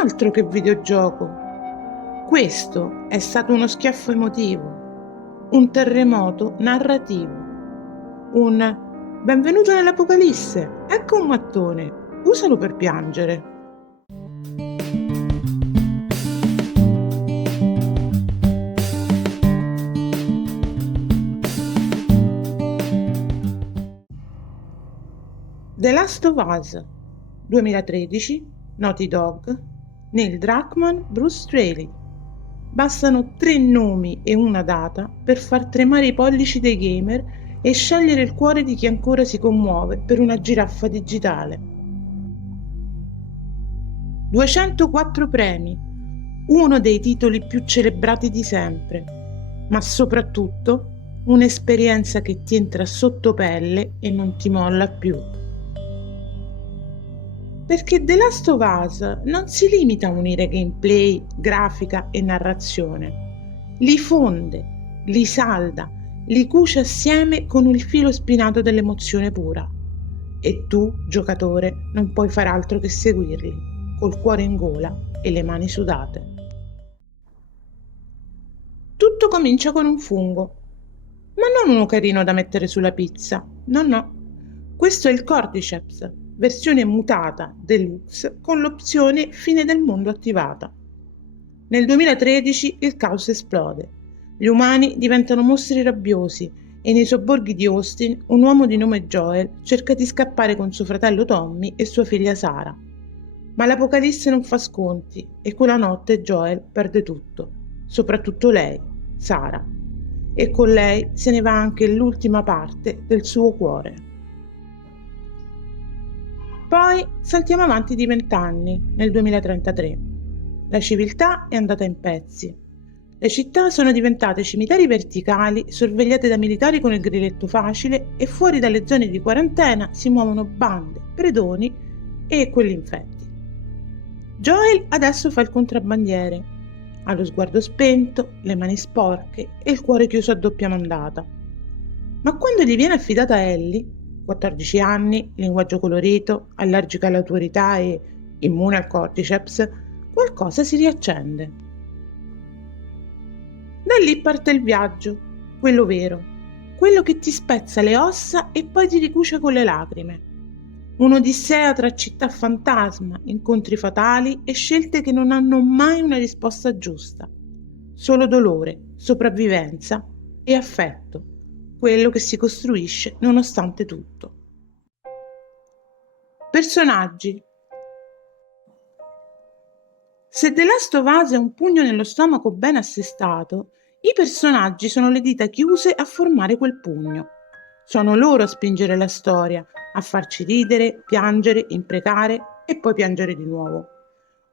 Altro che videogioco. Questo è stato uno schiaffo emotivo, un terremoto narrativo, un benvenuto nell'Apocalisse, ecco un mattone, usalo per piangere. The Last of Us 2013, Naughty Dog, Neil Druckmann, Bruce Straley. Bastano 3 nomi e una data per far tremare i pollici dei gamer e scegliere il cuore di chi ancora si commuove per una giraffa digitale. 204 premi, uno dei titoli più celebrati di sempre, ma soprattutto un'esperienza che ti entra sotto pelle e non ti molla più. Perché The Last of Us non si limita a unire gameplay, grafica e narrazione. Li fonde, li salda, li cuce assieme con il filo spinato dell'emozione pura. E tu, giocatore, non puoi far altro che seguirli, col cuore in gola e le mani sudate. Tutto comincia con un fungo, ma non uno carino da mettere sulla pizza, no. Questo è il Cordyceps, versione mutata deluxe con l'opzione fine del mondo attivata. Nel 2013 il caos esplode. Gli umani diventano mostri rabbiosi e nei sobborghi di Austin un uomo di nome Joel cerca di scappare con suo fratello Tommy e sua figlia Sara. Ma l'apocalisse non fa sconti e quella notte Joel perde tutto, soprattutto lei, Sara. E con lei se ne va anche l'ultima parte del suo cuore. Poi saltiamo avanti di 20 anni, nel 2033. La civiltà è andata in pezzi. Le città sono diventate cimiteri verticali, sorvegliate da militari con il grilletto facile e fuori dalle zone di quarantena si muovono bande, predoni e quelli infetti. Joel adesso fa il contrabbandiere. Ha lo sguardo spento, le mani sporche e il cuore chiuso a doppia mandata. Ma quando gli viene affidata Ellie, 14 anni, linguaggio colorito, allergica all'autorità e immune al cordyceps, qualcosa si riaccende. Da lì parte il viaggio, quello vero, quello che ti spezza le ossa e poi ti ricuce con le lacrime. Un'odissea tra città fantasma, incontri fatali e scelte che non hanno mai una risposta giusta. Solo dolore, sopravvivenza e affetto, quello che si costruisce nonostante tutto. Personaggi. Se The Last of Us è un pugno nello stomaco ben assestato, i personaggi sono le dita chiuse a formare quel pugno. Sono loro a spingere la storia, a farci ridere, piangere, imprecare e poi piangere di nuovo.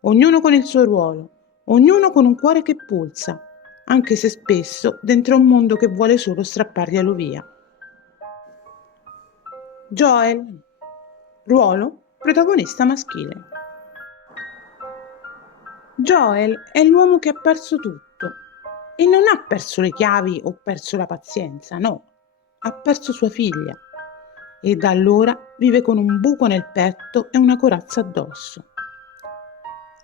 Ognuno con il suo ruolo, ognuno con un cuore che pulsa, anche se spesso dentro un mondo che vuole solo strapparglielo via. Joel. Ruolo protagonista maschile. Joel è l'uomo che ha perso tutto e non ha perso le chiavi o perso la pazienza, no, ha perso sua figlia e da allora vive con un buco nel petto e una corazza addosso.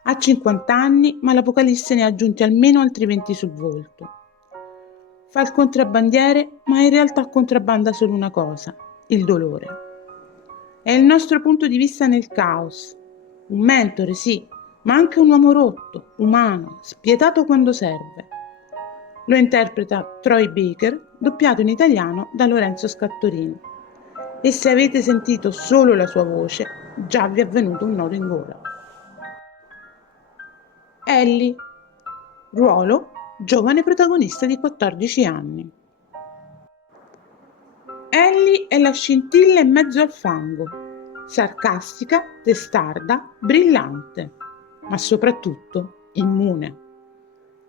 Ha 50 anni, ma l'Apocalisse ne ha aggiunti almeno altri 20 sul volto. Fa il contrabbandiere, ma in realtà contrabbanda solo una cosa, il dolore. È il nostro punto di vista nel caos, un mentore, sì, ma anche un uomo rotto, umano, spietato quando serve. Lo interpreta Troy Baker, doppiato in italiano da Lorenzo Scattorini. E se avete sentito solo la sua voce, già vi è venuto un nodo in gola. Ellie. Ruolo: giovane protagonista di 14 anni. Ellie è la scintilla in mezzo al fango, sarcastica, testarda, brillante, ma soprattutto immune.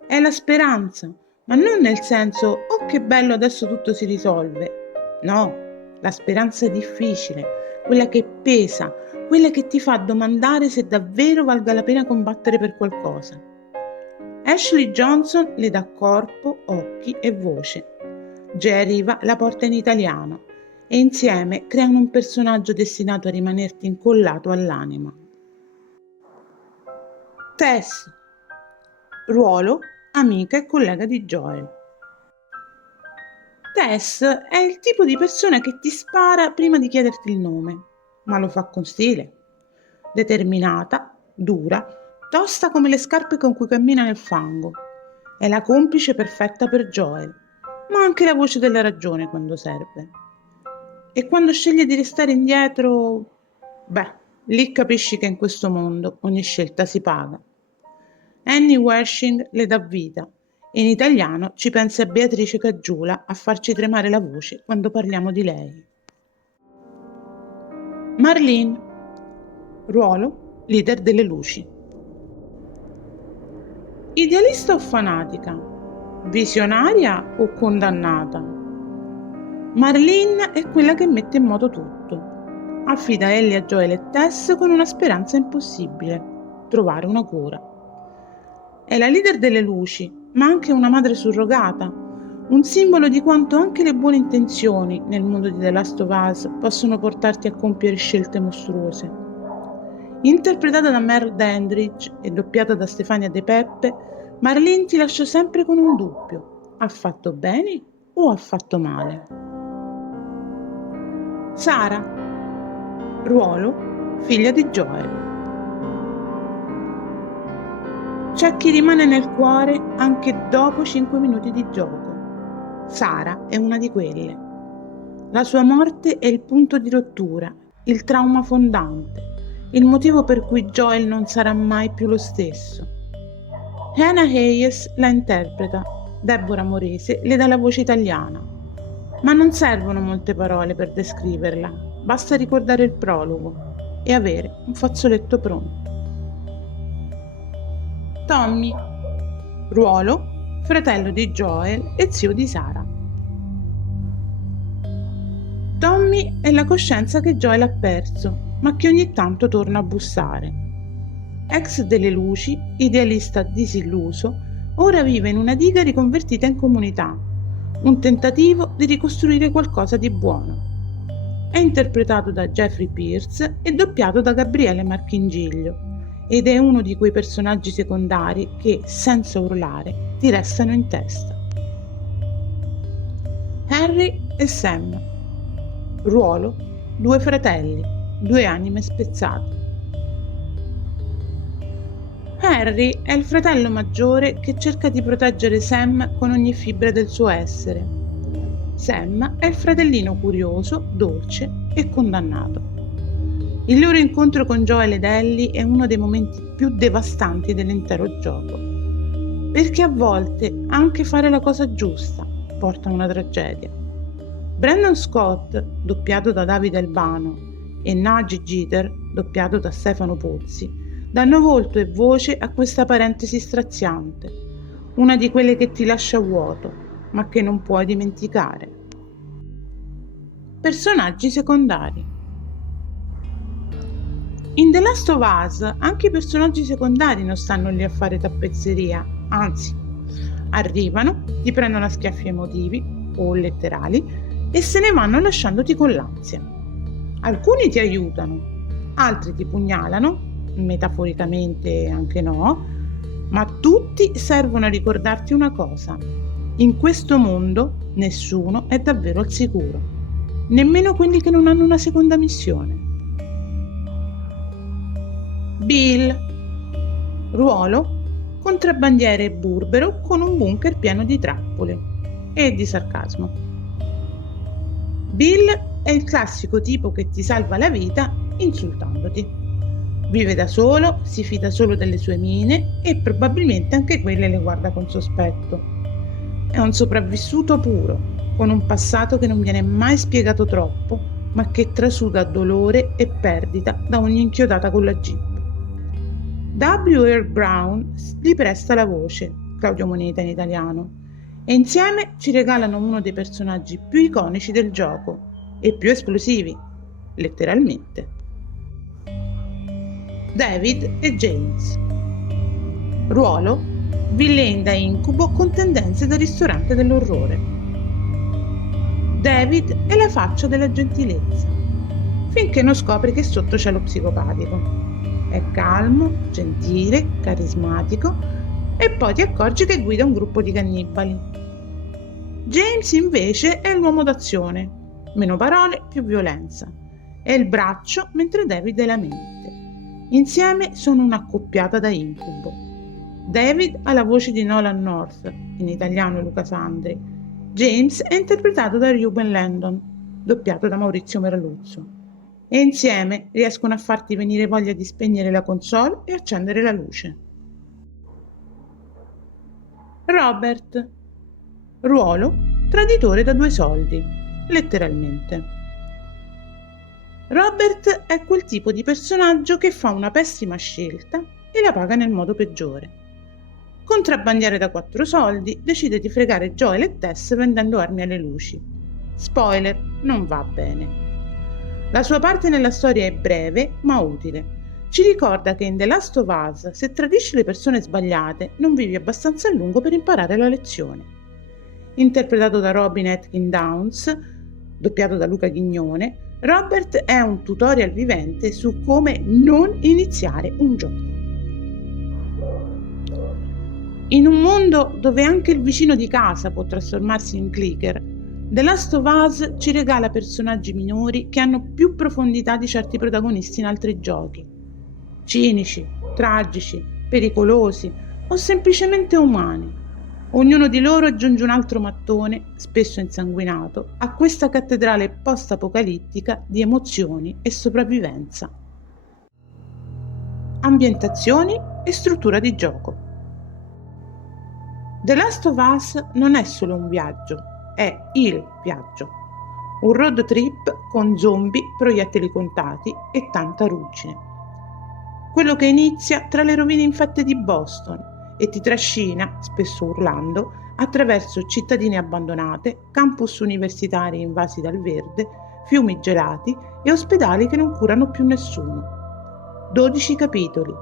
È la speranza, ma non nel senso «oh che bello adesso tutto si risolve». No, la speranza difficile, quella che pesa, quella che ti fa domandare se davvero valga la pena combattere per qualcosa. Ashley Johnson le dà corpo, occhi e voce. Jay Riva la porta in italiano e insieme creano un personaggio destinato a rimanerti incollato all'anima. Tess, ruolo amica e collega di Joel. Tess è il tipo di persona che ti spara prima di chiederti il nome, ma lo fa con stile. Determinata, dura, tosta come le scarpe con cui cammina nel fango. È la complice perfetta per Joel, ma anche la voce della ragione quando serve. E quando sceglie di restare indietro, lì capisci che in questo mondo ogni scelta si paga. Annie Wershing le dà vita e in italiano ci pensa Beatrice Caggiula a farci tremare la voce quando parliamo di lei. Marlene, ruolo leader delle luci. Idealista o fanatica? Visionaria o condannata? Marlene è quella che mette in moto tutto. Affida Ellie a Joel e Tess con una speranza impossibile: trovare una cura. È la leader delle luci, ma anche una madre surrogata, un simbolo di quanto anche le buone intenzioni nel mondo di The Last of Us possono portarti a compiere scelte mostruose. Interpretata da Merle Dandridge e doppiata da Stefania De Peppe, Marlene ti lascia sempre con un dubbio: ha fatto bene o ha fatto male? Sara, ruolo figlia di Joel. C'è chi rimane nel cuore anche dopo 5 minuti di gioco. Sara è una di quelle. La sua morte è il punto di rottura, il trauma fondante, il motivo per cui Joel non sarà mai più lo stesso. Hannah Hayes la interpreta, Deborah Morese le dà la voce italiana. Ma non servono molte parole per descriverla, basta ricordare il prologo e avere un fazzoletto pronto. Tommy, ruolo fratello di Joel e zio di Sara. Tommy è la coscienza che Joel ha perso, ma che ogni tanto torna a bussare. Ex delle luci, idealista disilluso, ora vive in una diga riconvertita in comunità, un tentativo di ricostruire qualcosa di buono. È interpretato da Jeffrey Pierce e doppiato da Gabriele Marchingiglio, ed è uno di quei personaggi secondari che, senza urlare, ti restano in testa. Harry e Sam, ruolo 2 fratelli, 2 anime spezzate. Harry è il fratello maggiore che cerca di proteggere Sam con ogni fibra del suo essere. Sam è il fratellino curioso, dolce e condannato. Il loro incontro con Joel ed Ellie è uno dei momenti più devastanti dell'intero gioco, perché a volte anche fare la cosa giusta porta a una tragedia. Brandon Scott, doppiato da Davide Albano, e Nagi Jeter, doppiato da Stefano Pozzi, danno volto e voce a questa parentesi straziante, una di quelle che ti lascia vuoto, ma che non puoi dimenticare. Personaggi secondari. In The Last of Us anche i personaggi secondari non stanno lì a fare tappezzeria, anzi, arrivano, ti prendono a schiaffi emotivi o letterali e se ne vanno lasciandoti con l'ansia. Alcuni ti aiutano, altri ti pugnalano, metaforicamente anche no, ma tutti servono a ricordarti una cosa: in questo mondo nessuno è davvero al sicuro, nemmeno quelli che non hanno una seconda missione. Bill, ruolo contrabbandiere e burbero con un bunker pieno di trappole e di sarcasmo. Bill è il classico tipo che ti salva la vita insultandoti. Vive da solo, si fida solo delle sue mine e probabilmente anche quelle le guarda con sospetto. È un sopravvissuto puro, con un passato che non viene mai spiegato troppo, ma che trasuda dolore e perdita da ogni inchiodata con la jeep. W. Earl Brown gli presta la voce, Claudio Moneta in italiano, e insieme ci regalano uno dei personaggi più iconici del gioco e più esplosivi, letteralmente. David e James, ruolo villain da incubo con tendenze da ristorante dell'orrore. David è la faccia della gentilezza, finché non scopre che sotto c'è lo psicopatico. È calmo, gentile, carismatico e poi ti accorgi che guida un gruppo di cannibali. James invece è l'uomo d'azione, meno parole, più violenza. È il braccio mentre David è la mente. Insieme sono un'accoppiata da incubo. David ha la voce di Nolan North, in italiano Luca Sandri. James è interpretato da Ruben Landon, doppiato da Maurizio Merluzzo. E insieme riescono a farti venire voglia di spegnere la console e accendere la luce. Robert. Ruolo traditore da 2 soldi, letteralmente. Robert è quel tipo di personaggio che fa una pessima scelta e la paga nel modo peggiore. Contrabbandiere da 4 soldi, decide di fregare Joel e Tess vendendo armi alle luci. Spoiler, non va bene. La sua parte nella storia è breve ma utile. Ci ricorda che in The Last of Us, se tradisci le persone sbagliate, non vivi abbastanza a lungo per imparare la lezione. Interpretato da Robin Atkin Downes, doppiato da Luca Ghignone, Robert è un tutorial vivente su come non iniziare un gioco. In un mondo dove anche il vicino di casa può trasformarsi in clicker, The Last of Us ci regala personaggi minori che hanno più profondità di certi protagonisti in altri giochi. Cinici, tragici, pericolosi o semplicemente umani. Ognuno di loro aggiunge un altro mattone, spesso insanguinato, a questa cattedrale post-apocalittica di emozioni e sopravvivenza. Ambientazioni e struttura di gioco. The Last of Us non è solo un viaggio, è il viaggio. Un road trip con zombie, proiettili contati e tanta ruggine. Quello che inizia tra le rovine infette di Boston e ti trascina, spesso urlando, attraverso cittadine abbandonate, campus universitari invasi dal verde, fiumi gelati e ospedali che non curano più nessuno. 12 capitoli,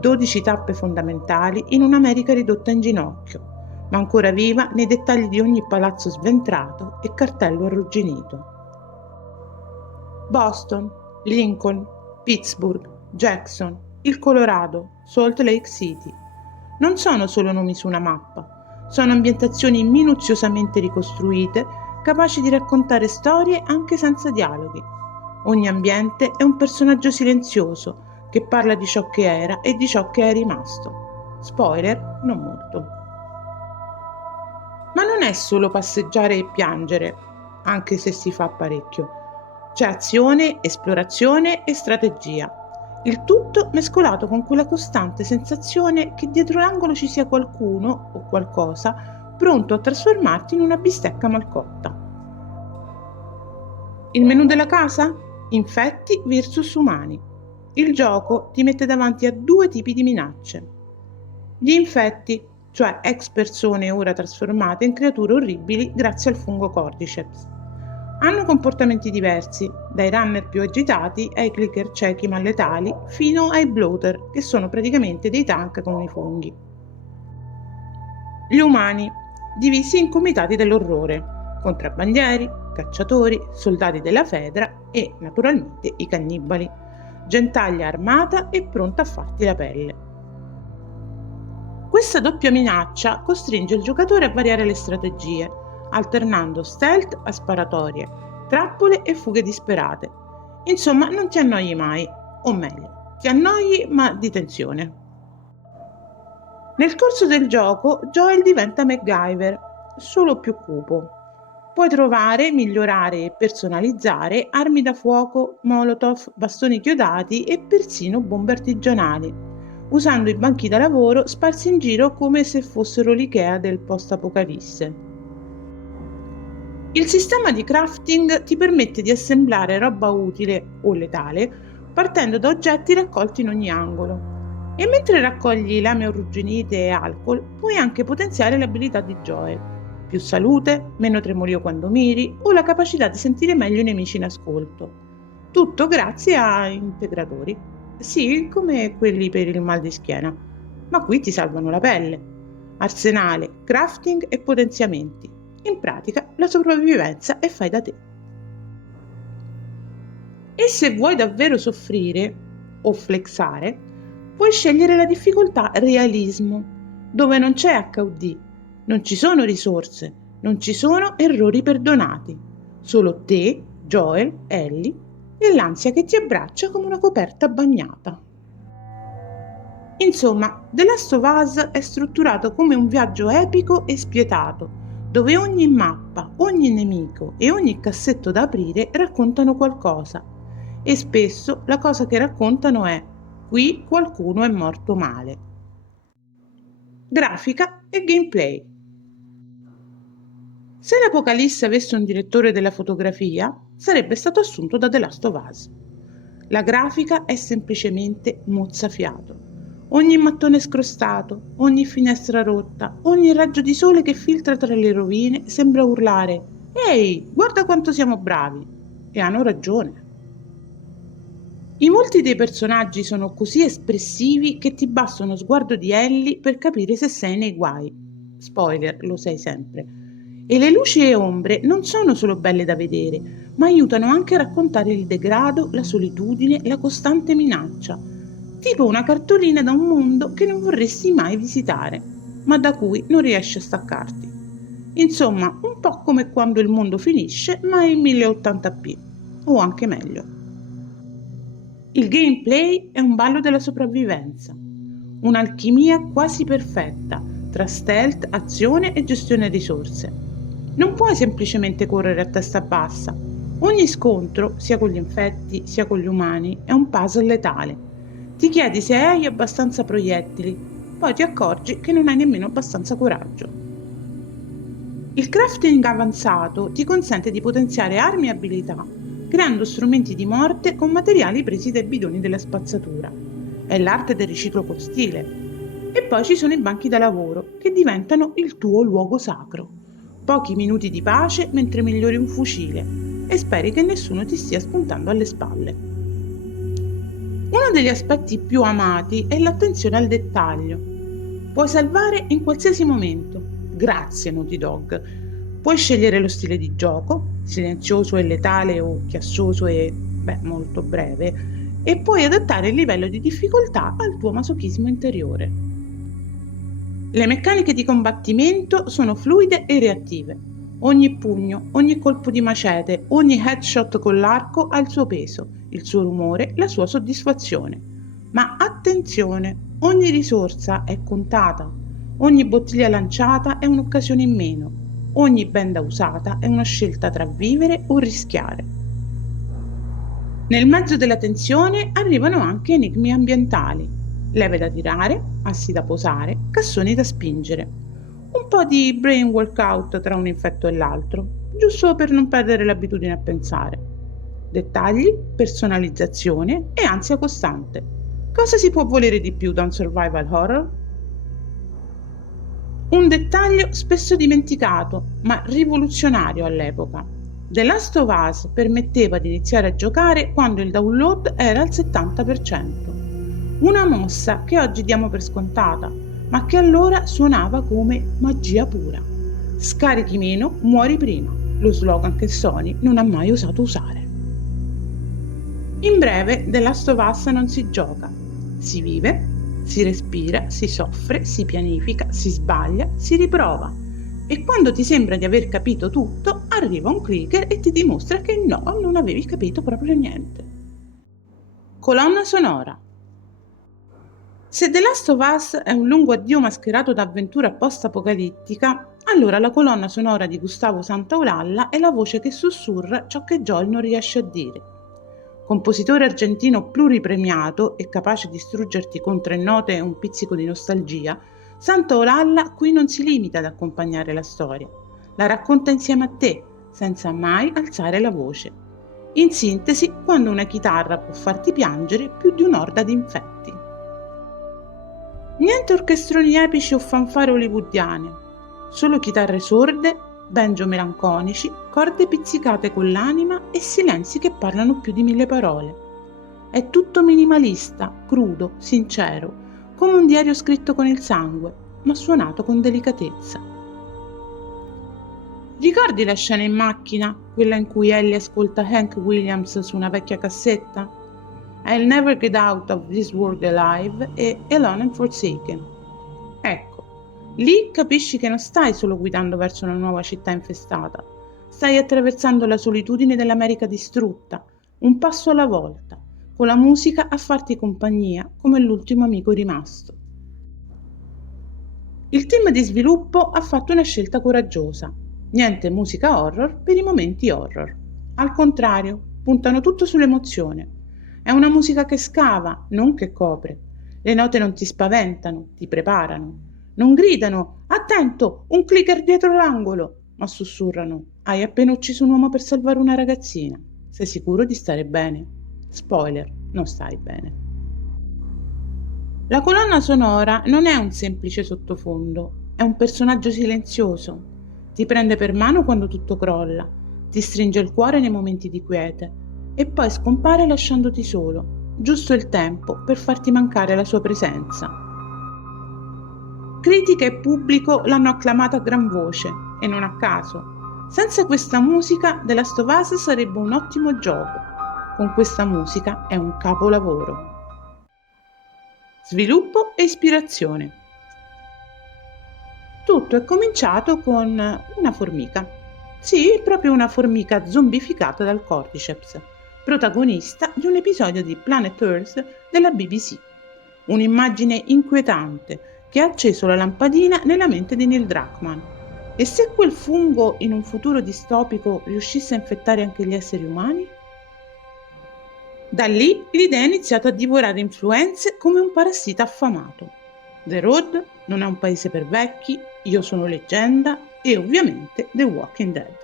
12 tappe fondamentali in un'America ridotta in ginocchio, ma ancora viva nei dettagli di ogni palazzo sventrato e cartello arrugginito. Boston, Lincoln, Pittsburgh, Jackson, il Colorado, Salt Lake City. Non sono solo nomi su una mappa, sono ambientazioni minuziosamente ricostruite, capaci di raccontare storie anche senza dialoghi. Ogni ambiente è un personaggio silenzioso che parla di ciò che era e di ciò che è rimasto. Spoiler, non molto. Ma non è solo passeggiare e piangere, anche se si fa parecchio. C'è azione, esplorazione e strategia. Il tutto mescolato con quella costante sensazione che dietro l'angolo ci sia qualcuno o qualcosa pronto a trasformarti in una bistecca malcotta. Il menù della casa? Infetti versus umani. Il gioco ti mette davanti a 2 tipi di minacce. Gli infetti, cioè ex persone ora trasformate in creature orribili grazie al fungo Cordyceps. Hanno comportamenti diversi, dai runner più agitati ai clicker ciechi ma letali, fino ai bloater, che sono praticamente dei tank con i funghi. Gli umani, divisi in comitati dell'orrore, contrabbandieri, cacciatori, soldati della Fedra e, naturalmente, i cannibali, gentaglia armata e pronta a farti la pelle. Questa doppia minaccia costringe il giocatore a variare le strategie, alternando stealth a sparatorie, trappole e fughe disperate. Insomma, non ti annoi mai, o meglio, ti annoi ma di tensione. Nel corso del gioco, Joel diventa MacGyver, solo più cupo. Puoi trovare, migliorare e personalizzare armi da fuoco, molotov, bastoni chiodati e persino bombe artigianali, usando i banchi da lavoro sparsi in giro come se fossero l'Ikea del post-apocalisse. Il sistema di crafting ti permette di assemblare roba utile o letale partendo da oggetti raccolti in ogni angolo. E mentre raccogli lame arrugginite e alcol, puoi anche potenziare le abilità di Joel. Più salute, meno tremolio quando miri o la capacità di sentire meglio i nemici in ascolto. Tutto grazie a integratori. Sì, come quelli per il mal di schiena, ma qui ti salvano la pelle. Arsenale, crafting e potenziamenti. In pratica, la sopravvivenza è fai da te. E se vuoi davvero soffrire o flexare, Puoi scegliere la difficoltà realismo, dove non c'è HUD, non ci sono risorse, non ci sono errori perdonati, solo te, Joel, Ellie e l'ansia che ti abbraccia come una coperta bagnata. Insomma, The Last of Us è strutturato come un viaggio epico e spietato, dove ogni mappa, ogni nemico e ogni cassetto da aprire raccontano qualcosa. E spesso la cosa che raccontano è: qui qualcuno è morto male. Grafica e gameplay. Se l'Apocalisse avesse un direttore della fotografia, sarebbe stato assunto da The Last of Us. La grafica è semplicemente mozzafiato. Ogni mattone scrostato, ogni finestra rotta, ogni raggio di sole che filtra tra le rovine sembra urlare: «Ehi, guarda quanto siamo bravi!» E hanno ragione. I volti dei personaggi sono così espressivi che ti basta uno sguardo di Ellie per capire se sei nei guai. Spoiler, lo sei sempre. E le luci e ombre non sono solo belle da vedere, ma aiutano anche a raccontare il degrado, la solitudine, la costante minaccia. Tipo una cartolina da un mondo che non vorresti mai visitare, ma da cui non riesci a staccarti. Insomma, un po' come quando il mondo finisce, ma in 1080p, o anche meglio. Il gameplay è un ballo della sopravvivenza, un'alchimia quasi perfetta tra stealth, azione e gestione risorse. Non puoi semplicemente correre a testa bassa. Ogni scontro, sia con gli infetti sia con gli umani, è un puzzle letale. Ti chiedi se hai abbastanza proiettili, poi ti accorgi che non hai nemmeno abbastanza coraggio. Il crafting avanzato ti consente di potenziare armi e abilità, creando strumenti di morte con materiali presi dai bidoni della spazzatura. È l'arte del riciclo con stile. E poi ci sono i banchi da lavoro, che diventano il tuo luogo sacro. Pochi minuti di pace mentre migliori un fucile e speri che nessuno ti stia spuntando alle spalle. Uno degli aspetti più amati è l'attenzione al dettaglio. Puoi salvare in qualsiasi momento. Grazie Naughty Dog. Puoi scegliere lo stile di gioco, silenzioso e letale o chiassoso e, molto breve, e puoi adattare il livello di difficoltà al tuo masochismo interiore. Le meccaniche di combattimento sono fluide e reattive. Ogni pugno, ogni colpo di macete, ogni headshot con l'arco ha il suo peso, il suo rumore, la sua soddisfazione. Ma attenzione, ogni risorsa è contata, ogni bottiglia lanciata è un'occasione in meno, ogni benda usata è una scelta tra vivere o rischiare. Nel mezzo della tensione arrivano anche enigmi ambientali, leve da tirare, assi da posare, cassoni da spingere. Un po' di brain workout tra un infetto e l'altro, giusto per non perdere l'abitudine a pensare. Dettagli, personalizzazione e ansia costante. Cosa si può volere di più da un survival horror? Un dettaglio spesso dimenticato, ma rivoluzionario all'epoca. The Last of Us permetteva di iniziare a giocare quando il download era al 70%. Una mossa che oggi diamo per scontata, ma che allora suonava come magia pura. Scarichi meno, muori prima, lo slogan che Sony non ha mai osato usare. In breve, The Last of Us non si gioca, si vive, si respira, si soffre, si pianifica, si sbaglia, si riprova. E quando ti sembra di aver capito tutto, arriva un clicker e ti dimostra che no, non avevi capito proprio niente. Colonna sonora. Se The Last of Us è un lungo addio mascherato da avventura post-apocalittica, allora la colonna sonora di Gustavo Santaolalla è la voce che sussurra ciò che Joel non riesce a dire. Compositore argentino pluripremiato e capace di struggerti con 3 note e un pizzico di nostalgia, Santaolalla qui non si limita ad accompagnare la storia, la racconta insieme a te, senza mai alzare la voce. In sintesi, quando una chitarra può farti piangere più di un'orda di infetti. Niente orchestroni epici o fanfare hollywoodiane, solo chitarre sorde, banjo melanconici, corde pizzicate con l'anima e silenzi che parlano più di 1000 parole. È tutto minimalista, crudo, sincero, come un diario scritto con il sangue, ma suonato con delicatezza. Ricordi la scena in macchina, quella in cui Ellie ascolta Hank Williams su una vecchia cassetta? I'll Never Get Out of This World Alive e Alone and Forsaken. Ecco, lì capisci che non stai solo guidando verso una nuova città infestata, stai attraversando la solitudine dell'America distrutta, un passo alla volta, con la musica a farti compagnia come l'ultimo amico rimasto. Il team di sviluppo ha fatto una scelta coraggiosa. Niente musica horror per i momenti horror. Al contrario, puntano tutto sull'emozione. È una musica che scava, non che copre. Le note non ti spaventano, ti preparano. Non gridano, attento, un clicker dietro l'angolo, ma sussurrano, hai appena ucciso un uomo per salvare una ragazzina. Sei sicuro di stare bene? Spoiler, non stai bene. La colonna sonora non è un semplice sottofondo, è un personaggio silenzioso. Ti prende per mano quando tutto crolla, ti stringe il cuore nei momenti di quiete e poi scompare lasciandoti solo, giusto il tempo per farti mancare la sua presenza. Critica e pubblico l'hanno acclamata a gran voce e non a caso. Senza questa musica The Last of Us sarebbe un ottimo gioco. Con questa musica è un capolavoro. Sviluppo e ispirazione. Tutto è cominciato con una formica. Sì, proprio una formica zombificata dal Cordyceps, protagonista di un episodio di Planet Earth della BBC. Un'immagine inquietante che ha acceso la lampadina nella mente di Neil Druckmann. E se quel fungo in un futuro distopico riuscisse a infettare anche gli esseri umani? Da lì l'idea è iniziata a divorare influenze come un parassita affamato. The Road, Non è un paese per vecchi, Io sono leggenda e ovviamente The Walking Dead.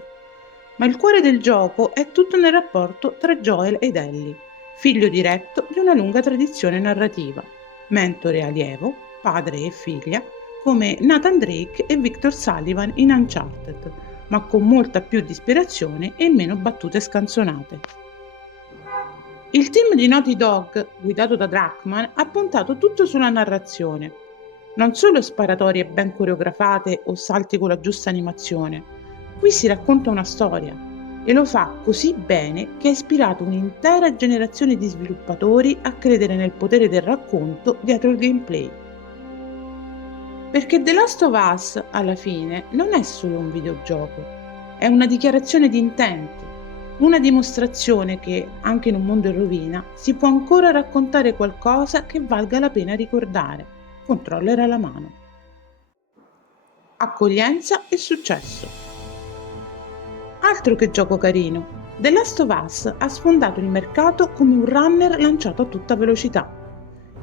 Ma il cuore del gioco è tutto nel rapporto tra Joel ed Ellie, figlio diretto di una lunga tradizione narrativa, mentore e allievo, padre e figlia, come Nathan Drake e Victor Sullivan in Uncharted, ma con molta più disperazione e meno battute scanzonate. Il team di Naughty Dog, guidato da Druckmann, ha puntato tutto sulla narrazione. Non solo sparatorie ben coreografate o salti con la giusta animazione. Qui si racconta una storia e lo fa così bene che ha ispirato un'intera generazione di sviluppatori a credere nel potere del racconto dietro il gameplay. Perché The Last of Us, alla fine, non è solo un videogioco, è una dichiarazione di intenti. Una dimostrazione che, anche in un mondo in rovina, si può ancora raccontare qualcosa che valga la pena ricordare. Controller alla mano. Accoglienza e successo. Altro che gioco carino. The Last of Us ha sfondato il mercato come un runner lanciato a tutta velocità.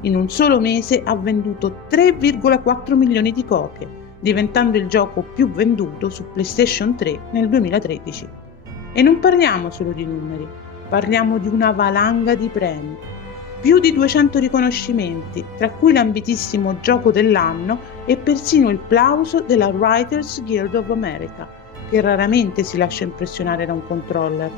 In un solo mese ha venduto 3,4 milioni di copie, diventando il gioco più venduto su PlayStation 3 nel 2013. E non parliamo solo di numeri, parliamo di una valanga di premi. Più di 200 riconoscimenti, tra cui l'ambitissimo Gioco dell'anno e persino il plauso della Writers Guild of America, che raramente si lascia impressionare da un controller.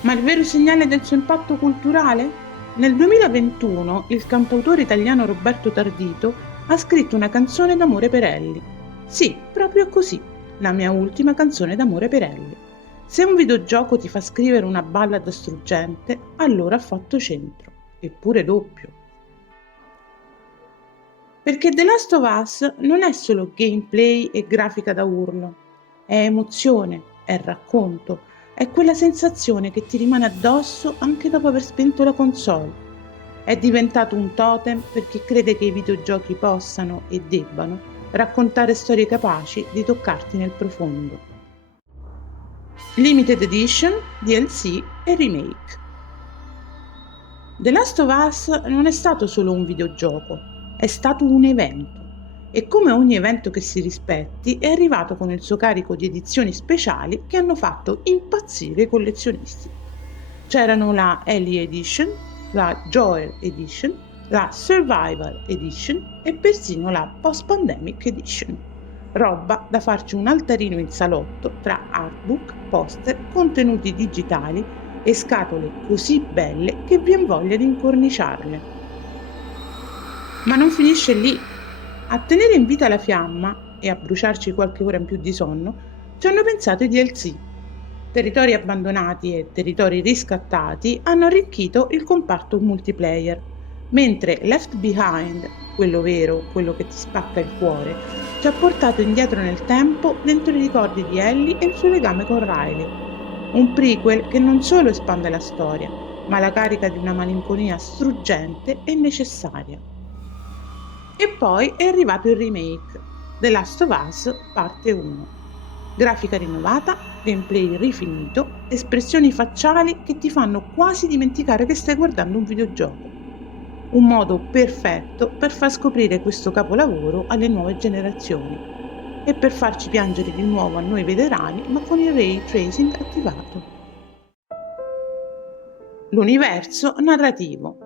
Ma il vero segnale del suo impatto culturale? Nel 2021 il cantautore italiano Roberto Tardito ha scritto una canzone d'amore per Ellie. Sì, proprio così. La mia ultima canzone d'amore per Ellie. Se un videogioco ti fa scrivere una ballad struggente, allora ha fatto centro, eppure doppio. Perché The Last of Us non è solo gameplay e grafica da urlo, è emozione, è racconto, è quella sensazione che ti rimane addosso anche dopo aver spento la console. È diventato un totem per chi crede che i videogiochi possano e debbano raccontare storie capaci di toccarti nel profondo. Limited Edition, DLC e Remake. The Last of Us non è stato solo un videogioco, è stato un evento. E come ogni evento che si rispetti, è arrivato con il suo carico di edizioni speciali che hanno fatto impazzire i collezionisti. C'erano la Ellie Edition, la Joel Edition, la Survival Edition e persino la Post-Pandemic Edition. Roba da farci un altarino in salotto tra artbook, poster, contenuti digitali e scatole così belle che vi è voglia di incorniciarle. Ma non finisce lì. A tenere in vita la fiamma e a bruciarci qualche ora in più di sonno ci hanno pensato i DLC. Territori abbandonati e territori riscattati hanno arricchito il comparto multiplayer, mentre Left Behind, quello vero, quello che ti spacca il cuore, ci ha portato indietro nel tempo dentro i ricordi di Ellie e il suo legame con Riley. Un prequel che non solo espande la storia, ma la carica di una malinconia struggente e necessaria. E poi è arrivato il remake, The Last of Us Parte 1. Grafica rinnovata, gameplay rifinito, espressioni facciali che ti fanno quasi dimenticare che stai guardando un videogioco. Un modo perfetto per far scoprire questo capolavoro alle nuove generazioni e per farci piangere di nuovo a noi veterani, ma con il ray tracing attivato. L'universo narrativo.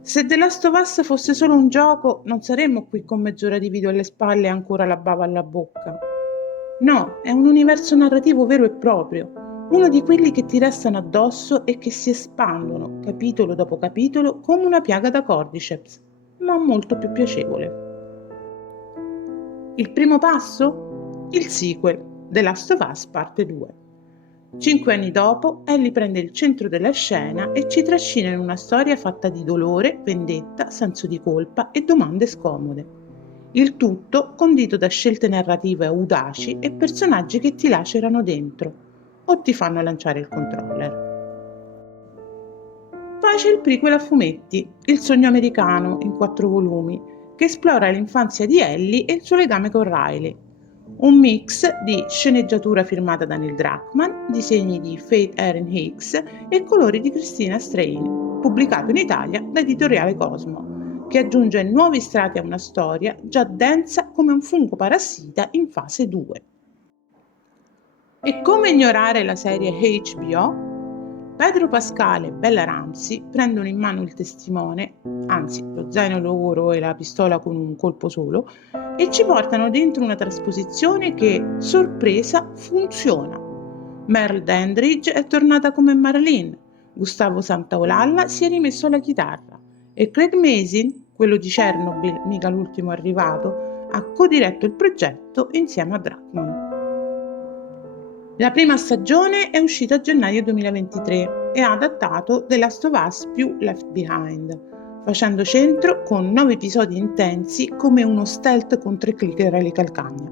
Se The Last of Us fosse solo un gioco, non saremmo qui con mezz'ora di video alle spalle e ancora la bava alla bocca. No, è un universo narrativo vero e proprio, uno di quelli che ti restano addosso e che si espandono, capitolo dopo capitolo, come una piaga da cordyceps, ma molto più piacevole. Il primo passo? Il sequel, The Last of Us Parte 2. 5 anni dopo, Ellie prende il centro della scena e ci trascina in una storia fatta di dolore, vendetta, senso di colpa e domande scomode. Il tutto condito da scelte narrative audaci e personaggi che ti lacerano dentro o ti fanno lanciare il controller. Poi c'è il prequel a fumetti, Il sogno americano, in 4 volumi, che esplora l'infanzia di Ellie e il suo legame con Riley. Un mix di sceneggiatura firmata da Neil Druckmann, disegni di Faith Erin Hicks e colori di Cristina Strain, pubblicato in Italia da Editoriale Cosmo, che aggiunge nuovi strati a una storia già densa come un fungo parassita in fase 2. E come ignorare la serie HBO? Pedro Pascal e Bella Ramsey prendono in mano il testimone, anzi lo zaino d'oro e la pistola con un colpo solo, e ci portano dentro una trasposizione che, sorpresa, funziona. Merle Dandridge è tornata come Marlene, Gustavo Santaolalla si è rimesso alla chitarra e Craig Mazin, quello di Chernobyl, mica l'ultimo arrivato, ha co-diretto il progetto insieme a Druckmann. La prima stagione è uscita a gennaio 2023 e ha adattato The Last of Us più Left Behind, facendo centro con 9 episodi intensi come uno stealth con 3 clicker alle calcagna.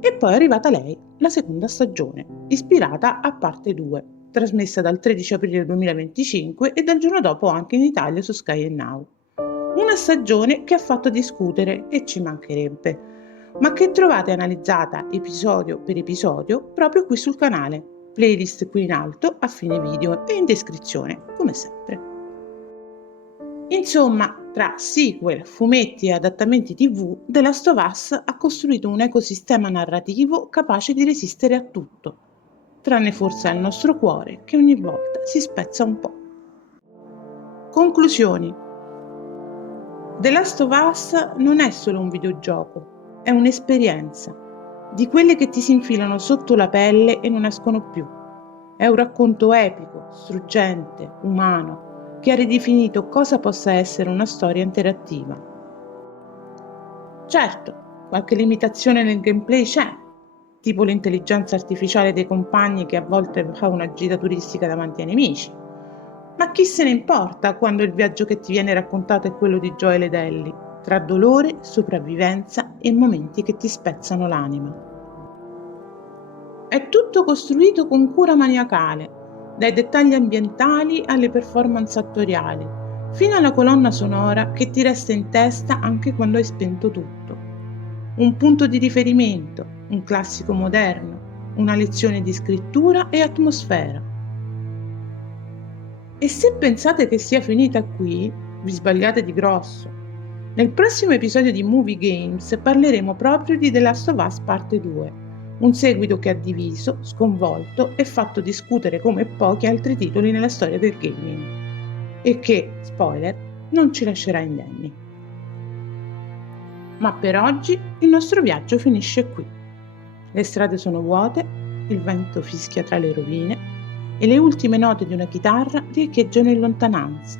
E poi è arrivata lei, la seconda stagione, ispirata a Parte 2, trasmessa dal 13 aprile 2025 e dal giorno dopo anche in Italia su Sky Now. Una stagione che ha fatto discutere e ci mancherebbe, ma che trovate analizzata episodio per episodio proprio qui sul canale, playlist qui in alto, a fine video e in descrizione, come sempre. Insomma, tra sequel, fumetti e adattamenti TV, The Last of Us ha costruito un ecosistema narrativo capace di resistere a tutto, tranne forse al nostro cuore che ogni volta si spezza un po'. Conclusioni. The Last of Us non è solo un videogioco, è un'esperienza, di quelle che ti si infilano sotto la pelle e non escono più. È un racconto epico, struggente, umano, che ha ridefinito cosa possa essere una storia interattiva. Certo, qualche limitazione nel gameplay c'è, tipo l'intelligenza artificiale dei compagni che a volte fa una gita turistica davanti ai nemici. Ma chi se ne importa quando il viaggio che ti viene raccontato è quello di Joel ed Ellie, tra dolore, sopravvivenza e momenti che ti spezzano l'anima. È tutto costruito con cura maniacale, dai dettagli ambientali alle performance attoriali, fino alla colonna sonora che ti resta in testa anche quando hai spento tutto. Un punto di riferimento, un classico moderno, una lezione di scrittura e atmosfera. E se pensate che sia finita qui, vi sbagliate di grosso. Nel prossimo episodio di Movie Games parleremo proprio di The Last of Us Parte 2, un seguito che ha diviso, sconvolto e fatto discutere come pochi altri titoli nella storia del gaming e che, spoiler, non ci lascerà indenni. Ma per oggi il nostro viaggio finisce qui. Le strade sono vuote, il vento fischia tra le rovine e le ultime note di una chitarra riecheggiano in lontananza.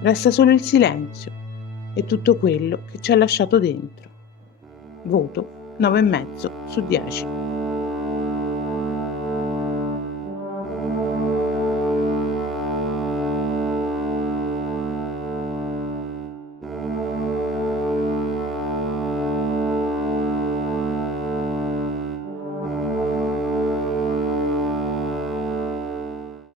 Resta solo il silenzio e tutto quello che ci ha lasciato dentro. Voto 9,5 su 10.